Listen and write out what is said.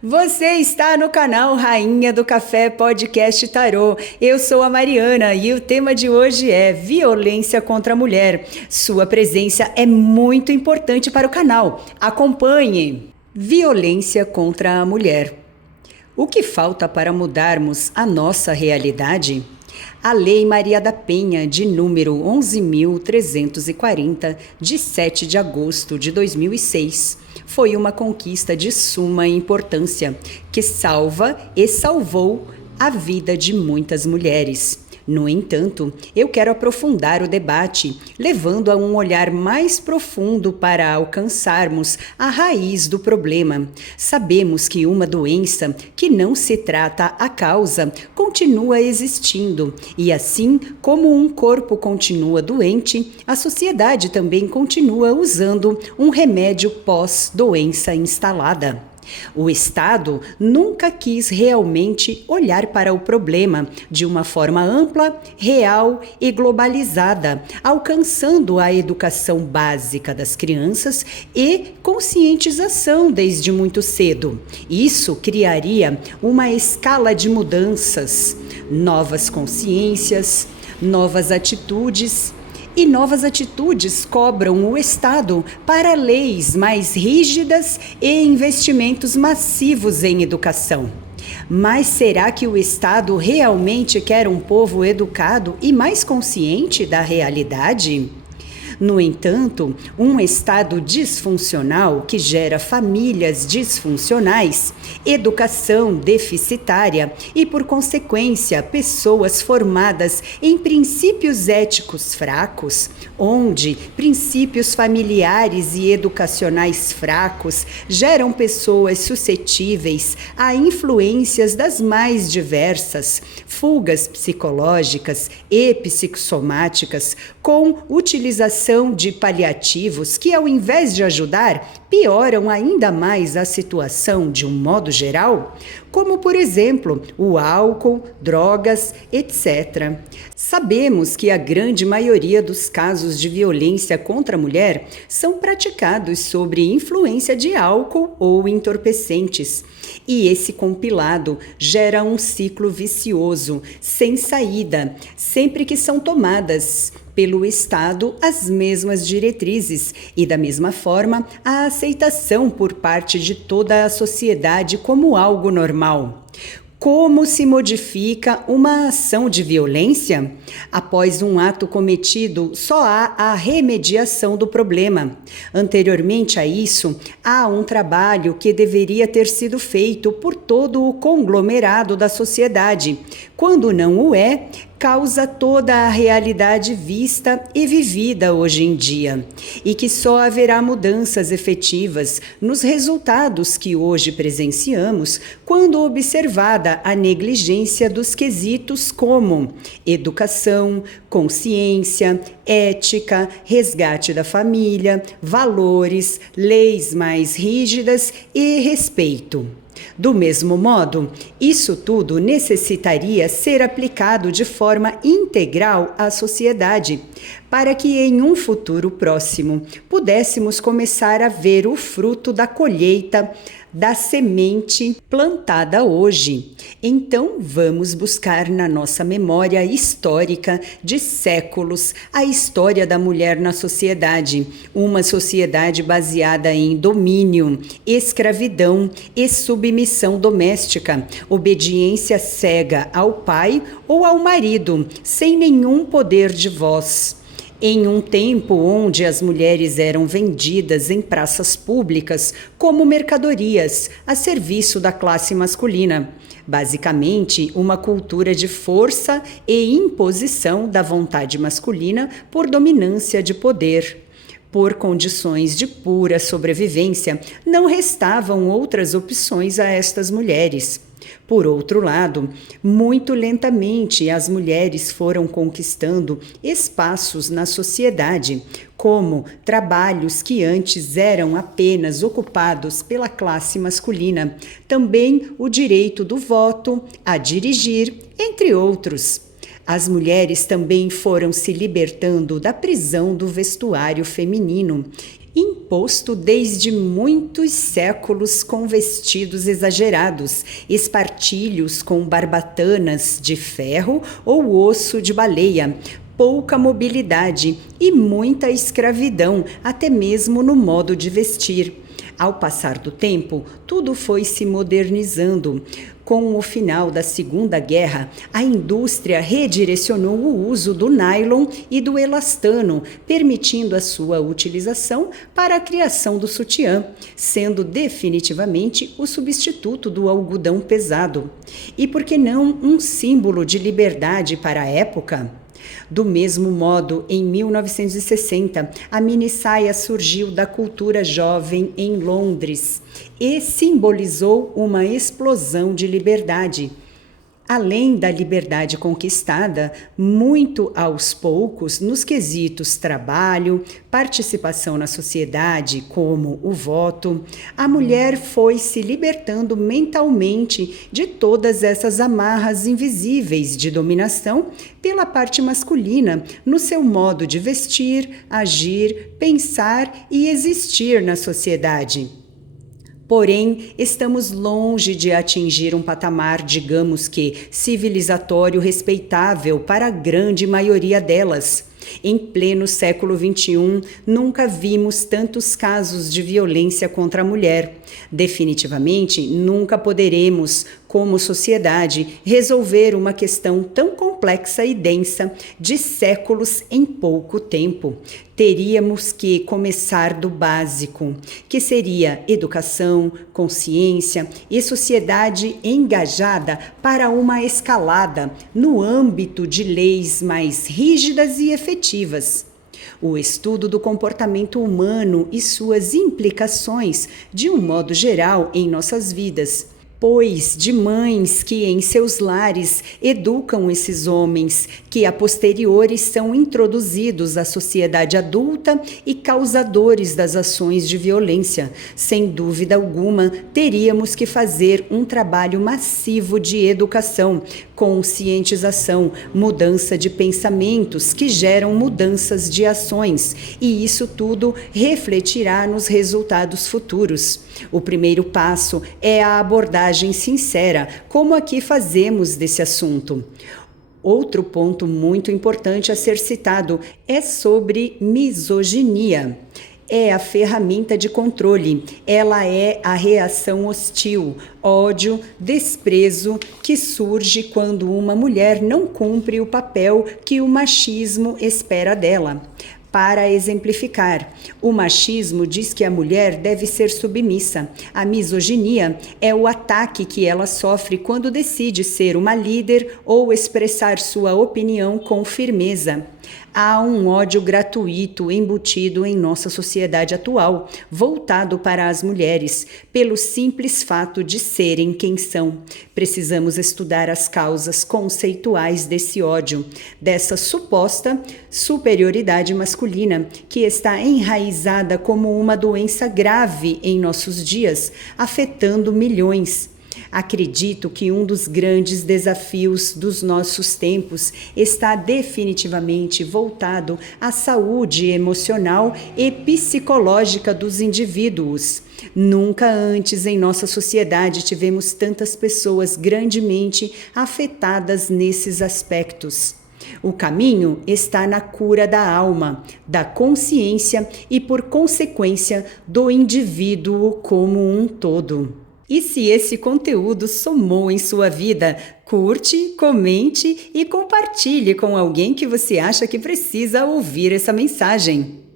Você está no canal Rainha do Café Podcast Tarô. Eu sou a Mariana e o tema de hoje é violência contra a mulher. Sua presença é muito importante para o canal. Acompanhe. Violência contra a mulher. O que falta para mudarmos a nossa realidade? A Lei Maria da Penha, de número 11.340, de 7 de agosto de 2006, foi uma conquista de suma importância, que salva e salvou a vida de muitas mulheres. No entanto, eu quero aprofundar o debate, levando a um olhar mais profundo para alcançarmos a raiz do problema. Sabemos que uma doença que não se trata a causa continua existindo, e assim como um corpo continua doente, a sociedade também continua usando um remédio pós-doença instalada. O Estado nunca quis realmente olhar para o problema de uma forma ampla, real e globalizada, alcançando a educação básica das crianças e conscientização desde muito cedo. Isso criaria uma escala de mudanças, novas consciências, novas atitudes. E novas atitudes cobram o Estado para leis mais rígidas e investimentos massivos em educação. Mas será que o Estado realmente quer um povo educado e mais consciente da realidade? No entanto, um Estado disfuncional que gera famílias disfuncionais, educação deficitária e, por consequência, pessoas formadas em princípios éticos fracos, onde princípios familiares e educacionais fracos geram pessoas suscetíveis a influências das mais diversas, fugas psicológicas e psicossomáticas, com utilização de paliativos que, ao invés de ajudar, pioram ainda mais a situação de um modo geral, como, por exemplo, o álcool, drogas, etc. Sabemos que a grande maioria dos casos de violência contra a mulher são praticados sob influência de álcool ou entorpecentes. E esse compilado gera um ciclo vicioso, sem saída, sempre que são tomadas pelo Estado as mesmas diretrizes e, da mesma forma, a aceitação por parte de toda a sociedade como algo normal. Como se modifica uma ação de violência? Após um ato cometido, só há a remediação do problema. Anteriormente a isso, há um trabalho que deveria ter sido feito por todo o conglomerado da sociedade. Quando não o é, causa toda a realidade vista e vivida hoje em dia, e que só haverá mudanças efetivas nos resultados que hoje presenciamos quando observada a negligência dos quesitos como educação, consciência, ética, resgate da família, valores, leis mais rígidas e respeito. Do mesmo modo, isso tudo necessitaria ser aplicado de forma integral à sociedade, para que em um futuro próximo pudéssemos começar a ver o fruto da colheita da semente plantada hoje. Então, vamos buscar na nossa memória histórica de séculos a história da mulher na sociedade, uma sociedade baseada em domínio, escravidão e submissão doméstica, obediência cega ao pai ou ao marido, sem nenhum poder de voz. Em um tempo onde as mulheres eram vendidas em praças públicas como mercadorias a serviço da classe masculina. Basicamente, uma cultura de força e imposição da vontade masculina por dominância de poder. Por condições de pura sobrevivência, não restavam outras opções a estas mulheres. Por outro lado, muito lentamente as mulheres foram conquistando espaços na sociedade, como trabalhos que antes eram apenas ocupados pela classe masculina, também o direito do voto, a dirigir, entre outros. As mulheres também foram se libertando da prisão do vestuário feminino imposto desde muitos séculos com vestidos exagerados, espartilhos com barbatanas de ferro ou osso de baleia, pouca mobilidade e muita escravidão, até mesmo no modo de vestir. Ao passar do tempo, tudo foi se modernizando. Com o final da Segunda Guerra, a indústria redirecionou o uso do nylon e do elastano, permitindo a sua utilização para a criação do sutiã, sendo definitivamente o substituto do algodão pesado. E por que não um símbolo de liberdade para a época? Do mesmo modo, em 1960, a minissaia surgiu da cultura jovem em Londres e simbolizou uma explosão de liberdade. Além da liberdade conquistada, muito aos poucos, nos quesitos trabalho, participação na sociedade, como o voto, a mulher foi se libertando mentalmente de todas essas amarras invisíveis de dominação pela parte masculina, no seu modo de vestir, agir, pensar e existir na sociedade. Porém, estamos longe de atingir um patamar, digamos que, civilizatório respeitável para a grande maioria delas. Em pleno século XXI, nunca vimos tantos casos de violência contra a mulher. Definitivamente, nunca poderemos, como sociedade, resolver uma questão tão complexa e densa de séculos em pouco tempo. Teríamos que começar do básico, que seria educação, consciência e sociedade engajada para uma escalada no âmbito de leis mais rígidas e efetivas. O estudo do comportamento humano e suas implicações, de um modo geral, em nossas vidas. Pois de mães que em seus lares educam esses homens, que a posteriori são introduzidos à sociedade adulta e causadores das ações de violência. Sem dúvida alguma, teríamos que fazer um trabalho massivo de educação, conscientização, mudança de pensamentos que geram mudanças de ações, e isso tudo refletirá nos resultados futuros. O primeiro passo é a abordagem sincera, como aqui fazemos desse assunto. Outro ponto muito importante a ser citado é sobre misoginia. É a ferramenta de controle, ela é a reação hostil, ódio, desprezo que surge quando uma mulher não cumpre o papel que o machismo espera dela. Para exemplificar, o machismo diz que a mulher deve ser submissa. A misoginia é o ataque que ela sofre quando decide ser uma líder ou expressar sua opinião com firmeza. Há um ódio gratuito embutido em nossa sociedade atual, voltado para as mulheres, pelo simples fato de serem quem são. Precisamos estudar as causas conceituais desse ódio, dessa suposta superioridade masculina, que está enraizada como uma doença grave em nossos dias, afetando milhões. Acredito que um dos grandes desafios dos nossos tempos está definitivamente voltado à saúde emocional e psicológica dos indivíduos. Nunca antes em nossa sociedade tivemos tantas pessoas grandemente afetadas nesses aspectos. O caminho está na cura da alma, da consciência e, por consequência, do indivíduo como um todo. E se esse conteúdo somou em sua vida, curte, comente e compartilhe com alguém que você acha que precisa ouvir essa mensagem.